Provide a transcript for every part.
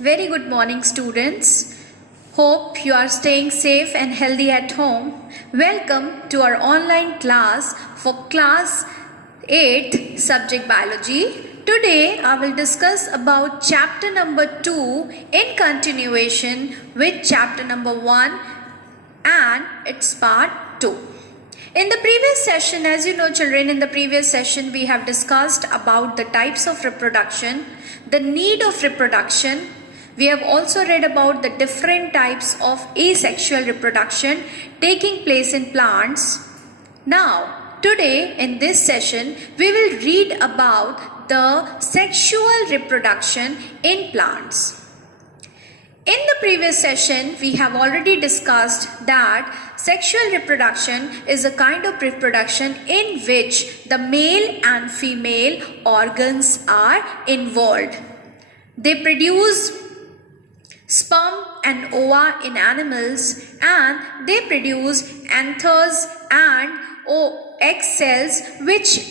Very good morning, students. Hope you are staying safe and healthy at home. Welcome to our online class for class 8 subject biology. Today I will discuss about chapter number 2 in continuation with chapter number 1 and its part 2. In the previous session, as you know children, in the previous session we have discussed about the types of reproduction, the need of reproduction. We have also read about the different types of asexual reproduction taking place in plants. Now, today in this session, we will read about the sexual reproduction in plants. In the previous session, we have already discussed that sexual reproduction is a kind of reproduction in which the male and female organs are involved. They produce sperm and ova in animals, and they produce anthers and egg cells which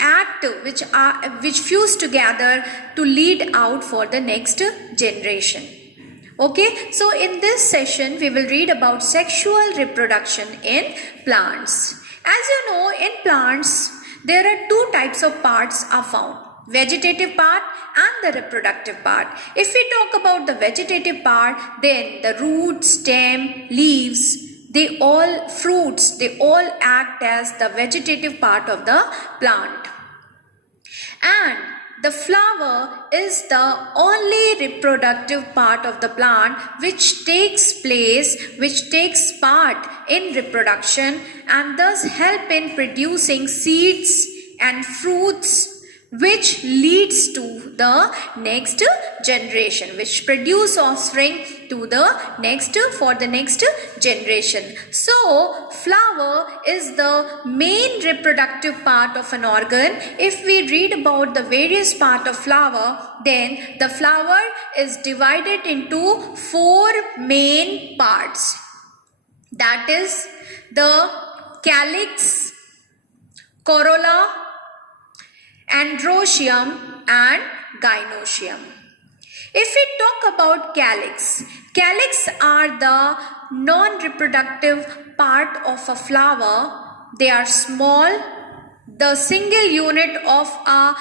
fuse together to lead out for the next generation. Okay, so in this session we will read about sexual reproduction in plants. As you know, in plants there are two types of parts are found: vegetative part and the reproductive part. If we talk about the vegetative part, then the root, stem, leaves, they all act as the vegetative part of the plant. And the flower is the only reproductive part of the plant which takes part in reproduction and thus help in producing seeds and fruits, which leads to the next generation, which produce offspring to for the next generation. So flower is the main reproductive part of an organ. If we read about the various part of flower, then the flower is divided into 4 main parts. That is the calyx, corolla, androecium and gynoecium. If we talk about calyx are the non-reproductive part of a flower. They are small. The single unit of a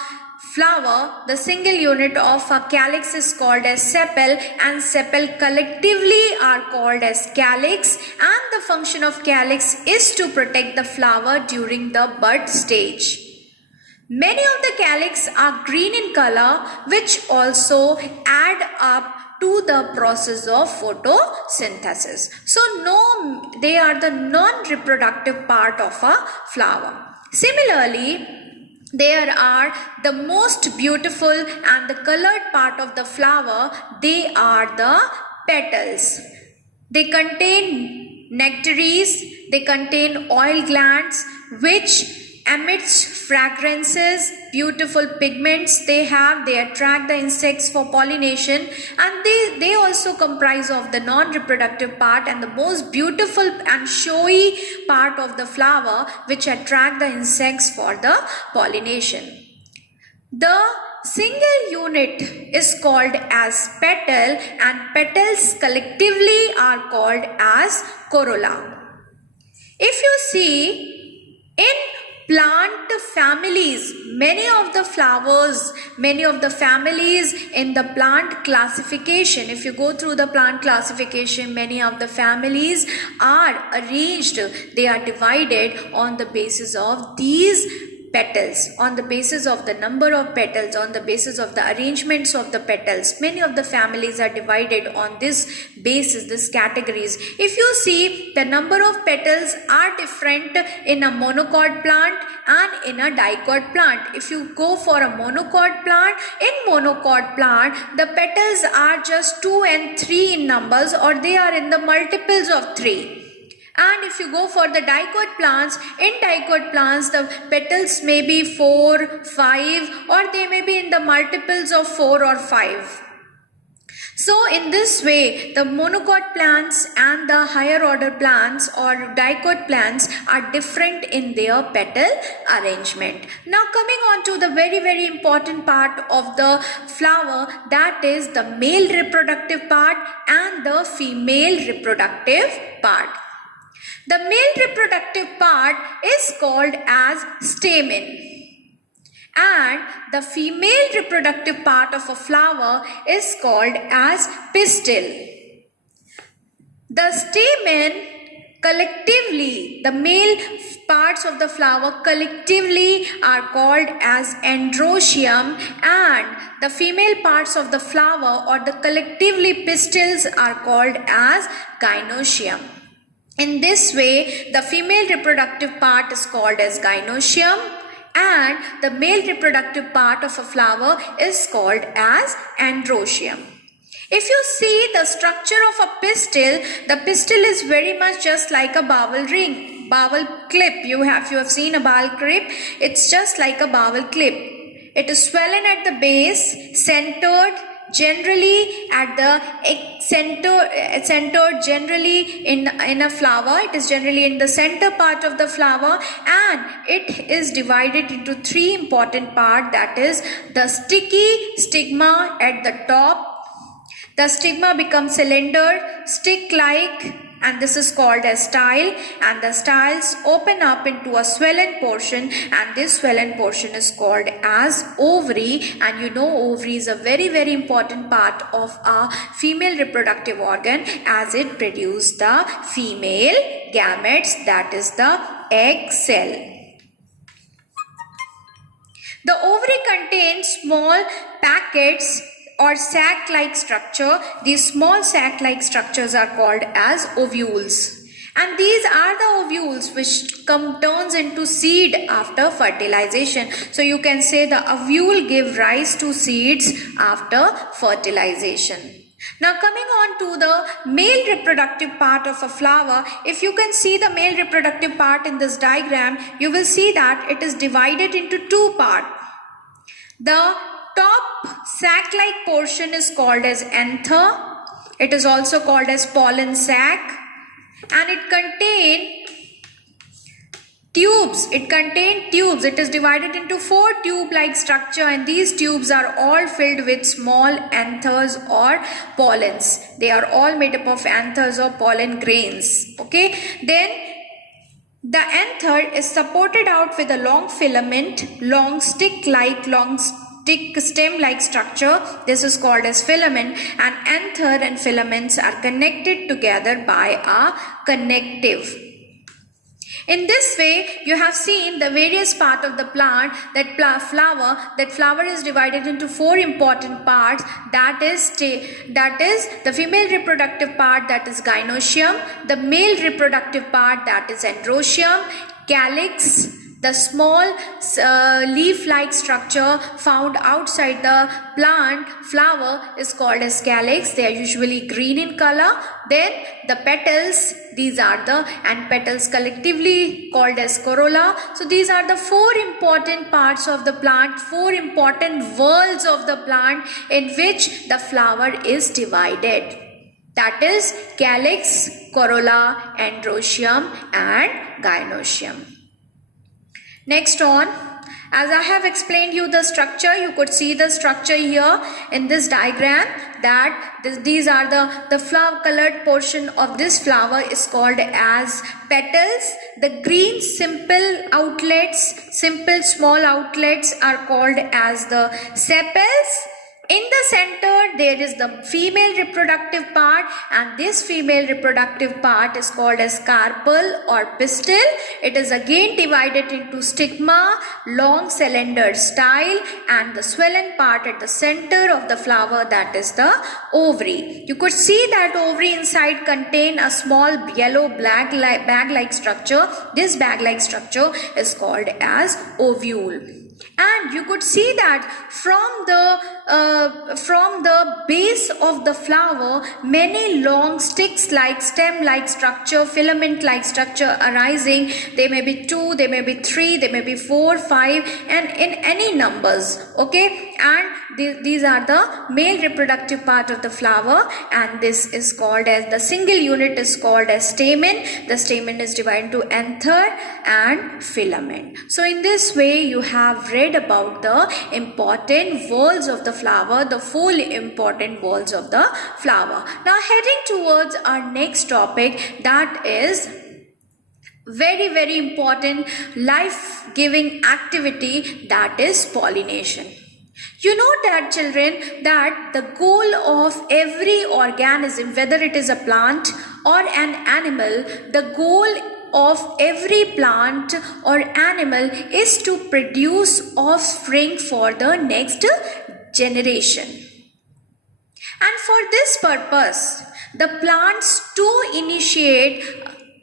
flower, the single unit of a calyx is called as sepal, and sepal collectively are called as calyx, and the function of calyx is to protect the flower during the bud stage. Many of the calyx are green in color, which also add up to the process of photosynthesis. So they are the non-reproductive part of a flower. Similarly, there are the most beautiful and the colored part of the flower. They are the petals. They contain nectaries, they contain oil glands which emits fragrances, beautiful pigments they attract the insects for pollination, and they also comprise of the non-reproductive part and the most beautiful and showy part of the flower which attract the insects for the pollination. The single unit is called as petal, and petals collectively are called as corolla. If you see, in plant families, many of the families in the plant classification, if you go through the plant classification, many of the families are arranged, they are divided on the basis of these petals, on the basis of the number of petals, on the basis of the arrangements of the petals. Many of the families are divided on this basis, these categories. If you see, the number of petals are different in a monocot plant and in a dicot plant. If you go for a monocot plant, in monocot plant, the petals are just 2 and 3 in numbers, or they are in the multiples of 3. And if you go for the dicot plants, in dicot plants the petals may be 4, 5, or they may be in the multiples of 4 or 5. So in this way, the monocot plants and the higher order plants or dicot plants are different in their petal arrangement. Now coming on to the very important part of the flower, that is the male reproductive part and the female reproductive part. The male reproductive part is called as stamen, and the female reproductive part of a flower is called as pistil. The stamen collectively, the male parts of the flower collectively are called as androecium, and the female parts of the flower or the collectively pistils are called as gynoecium. In this way, the female reproductive part is called as gynoecium and the male reproductive part of a flower is called as androecium. If you see the structure of a pistil, the pistil is very much just like a bowel ring, bowel clip. You have seen a bowel clip. It's just like a bowel clip. It is swollen at the base, centered generally at the centered generally in a flower. It is generally in the center part of the flower, and it is divided into three important parts, that is the sticky stigma at the top. The stigma becomes cylinder, stick-like, and this is called as style, and the styles open up into a swollen portion, and this swollen portion is called as ovary. And you know, ovary is a very important part of a female reproductive organ, as it produces the female gametes, that is the egg cell. The ovary contains small packets or sac-like structure. These small sac-like structures are called as ovules, and these are the ovules which turns into seed after fertilization. So you can say the ovule give rise to seeds after fertilization. Now coming on to the male reproductive part of a flower, if you can see the male reproductive part in this diagram, you will see that it is divided into two parts. The top sac-like portion is called as anther. It is also called as pollen sac, and it contains tubes. It is divided into four tube-like structure, and these tubes are all filled with small anthers or pollens. They are all made up of anthers or pollen grains. Okay, then the anther is supported out with a long filament, long stem-like structure. This is called as filament, and anther and filaments are connected together by a connective. In this way, you have seen the various part of the plant, that flower is divided into four important parts. That is the female reproductive part, that is gynoecium, the male reproductive part, that is androecium, calyx, the small leaf-like structure found outside the plant flower is called as calyx. They are usually green in color. Then the petals, and petals collectively called as corolla. So these are the four important parts of the plant, four important worlds of the plant in which the flower is divided. That is calyx, corolla, androecium and gynoecium. Next on, as I have explained you the structure, you could see the structure here in this diagram, that these are the flower colored portion of this flower is called as petals. The green simple small outlets are called as the sepals. In the center, there is the female reproductive part, and this female reproductive part is called as carpel or pistil. It is again divided into stigma, long cylinder style, and the swollen part at the center of the flower, that is the ovary. You could see that ovary inside contain a small yellow bag-like structure. This bag-like structure is called as ovule. And you could see that from the base of the flower, many long sticks-like, stem-like structure, filament-like structure arising. They may be 2, they may be 3, they may be 4, 5, and in any numbers. Okay, and these are the male reproductive part of the flower, and this is called as, the single unit is called as stamen. The stamen is divided into anther and filament. So in this way you have read about the important whorls of the flower, the 4 important whorls of the flower. Now heading towards our next topic, that is very important life-giving activity, that is pollination. You know that children, that the goal of every organism, whether it is a plant or an animal, the goal of every plant or animal is to produce offspring for the next generation. And for this purpose, the plants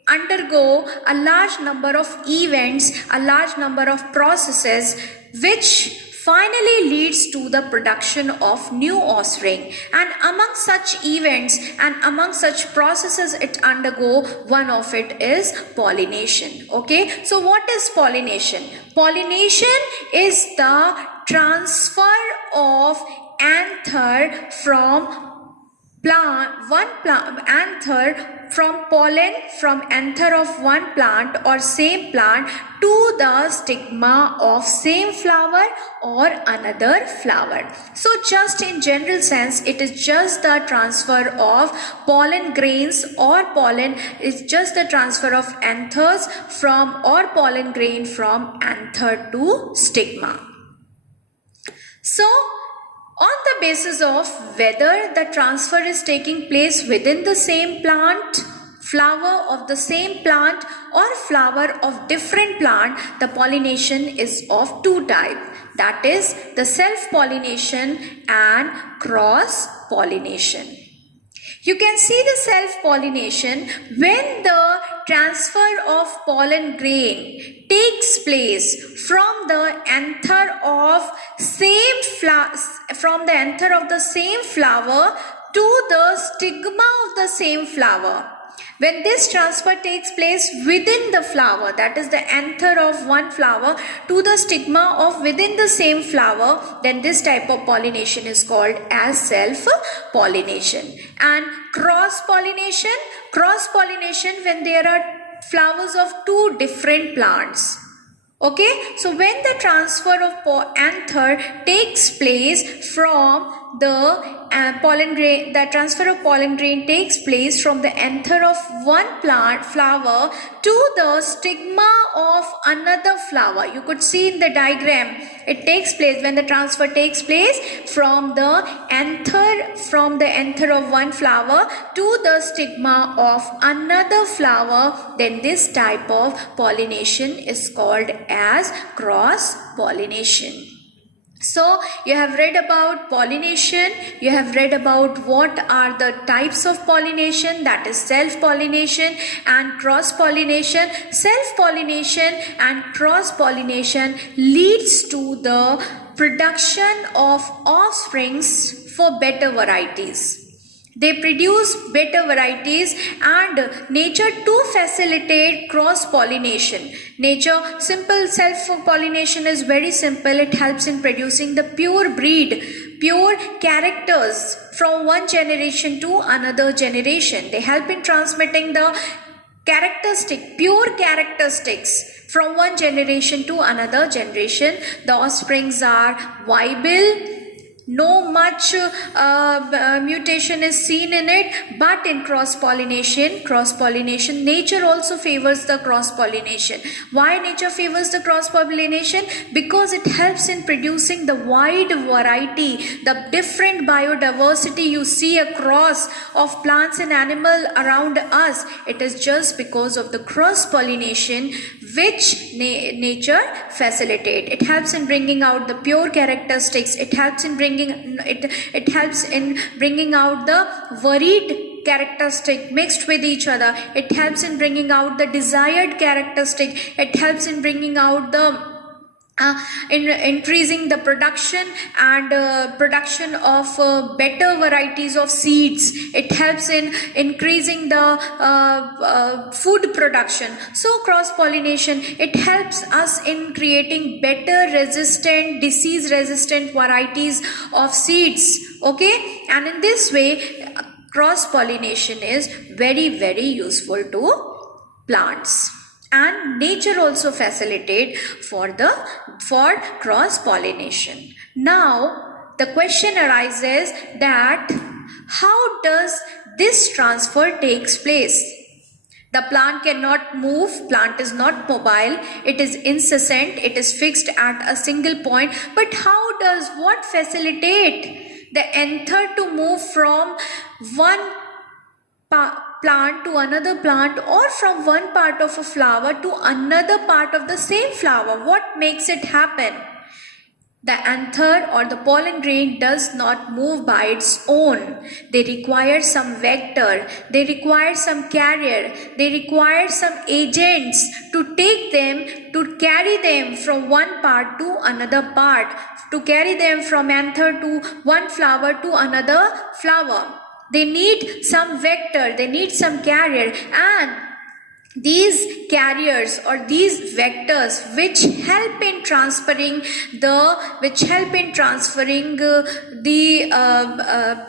undergo a large number of events, a large number of processes, which finally leads to the production of new offspring. And among such events and among such processes it undergo, one of it is pollination. Okay, so what is pollination? Pollination is the transfer of anther from pollen from anther of one plant or same plant to the stigma of same flower or another flower. So just in general sense, it is just the transfer of pollen grains or pollen, is just the transfer of anthers from, or pollen grain from anther to stigma. So on the basis of whether the transfer is taking place within the same plant, flower of the same plant, or flower of different plant, the pollination is of 2 types. That is the self-pollination and cross-pollination. You can see the self-pollination when the transfer of pollen grain takes place from the anther of the same flower to the stigma of the same flower. When this transfer takes place within the flower, that is the anther of one flower to the stigma of within the same flower, then this type of pollination is called as self-pollination. And cross-pollination when there are flowers of 2 different plants. Okay, so when the transfer of anther takes place from the pollen grain, the transfer of pollen grain takes place from the anther of one plant flower to the stigma of another flower. You could see in the diagram, it takes place when the transfer takes place from the anther of one flower to the stigma of another flower, then this type of pollination is called as cross pollination. So you have read about pollination, you have read about what are the types of pollination, that is self-pollination and cross-pollination. Self-pollination and cross-pollination leads to the production of offsprings for better varieties. They produce better varieties, and nature to facilitate cross-pollination. Simple self-pollination is very simple. It helps in producing the pure breed, pure characters from one generation to another generation. They help in transmitting the pure characteristics from one generation to another generation. The offsprings are viable. No much mutation is seen in it, but in cross-pollination, nature also favors the cross-pollination. Why nature favors the cross-pollination? Because it helps in producing the wide variety, the different biodiversity you see across of plants and animals around us. It is just because of the cross-pollination which nature facilitate. It helps in bringing out the pure characteristics. It helps in bringing out the varied characteristic mixed with each other. It helps in bringing out the desired characteristic. It helps in bringing out the in increasing the production and production of better varieties of seeds. It helps in increasing the food production. So cross pollination, it helps us in creating better resistant, disease resistant varieties of seeds. Okay, and in this way cross pollination is very useful to plants. And nature also facilitate for cross pollination. Now the question arises that how does this transfer takes place? The plant cannot move, plant is not mobile, it is incessant, it is fixed at a single point. But what facilitate the anther to move from one plant to another plant, or from one part of a flower to another part of the same flower? What makes it happen? The anther or the pollen grain does not move by its own. They require some vector, they require some carrier, they require some agents to take them, to carry them from one part to another part, to carry them from anther to one flower to another flower. They need some vector, they need some carrier, and these carriers or these vectors which help in transferring the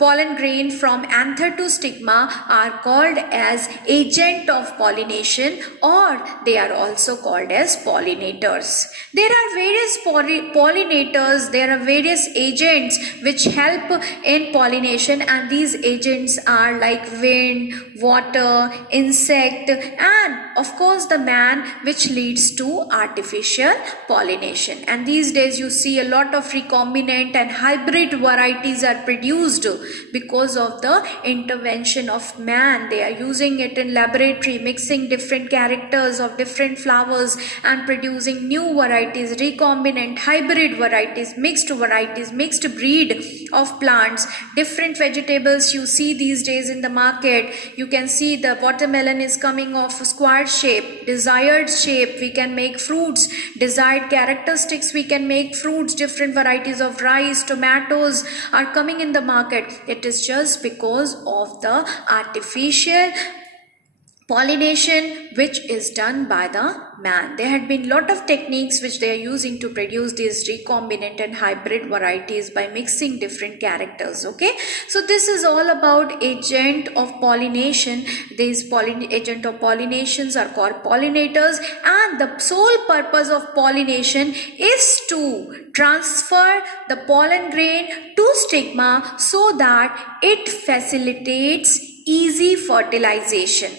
pollen grain from anther to stigma are called as agent of pollination, or they are also called as pollinators. There are various pollinators, there are various agents which help in pollination, and these agents are like wind, water, insect, and of course the man, which leads to artificial pollination. And these days you see a lot of recombinant and hybrid varieties are produced because of the intervention of man. They are using it in laboratory, mixing different characters of different flowers and producing new varieties, recombinant, hybrid varieties, mixed breed of plants. Different vegetables you see these days in the market. You can see the watermelon is coming of square shape, desired shape, we can make fruits, desired characteristics, we can make fruits. Different varieties of rice, tomatoes are coming in the market. It is just because of the artificial pollination which is done by the man. There had been lot of techniques which they are using to produce these recombinant and hybrid varieties by mixing different characters. Okay, so this is all about agent of pollination. These agent of pollinations are called pollinators, and the sole purpose of pollination is to transfer the pollen grain to stigma so that it facilitates easy fertilization.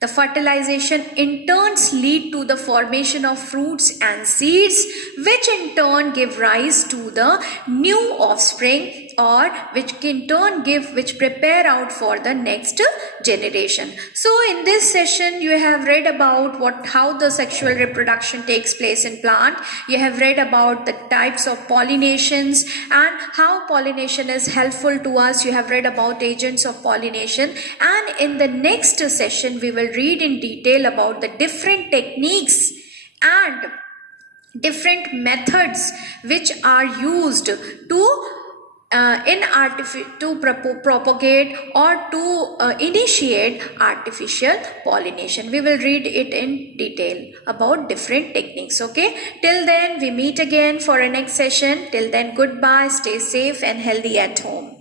The fertilization in turn lead to the formation of fruits and seeds, which in turn give rise to the new offspring, or which in turn prepare out for the next generation. So in this session you have read about how the sexual reproduction takes place in plant. You have read about the types of pollinations and how pollination is helpful to us. You have read about agents of pollination, and in the next session we will read in detail about the different techniques and different methods which are used to propagate or to initiate artificial pollination. We will read it in detail about different techniques. Okay, till then we meet again for a next session. Till then, goodbye, stay safe and healthy at home.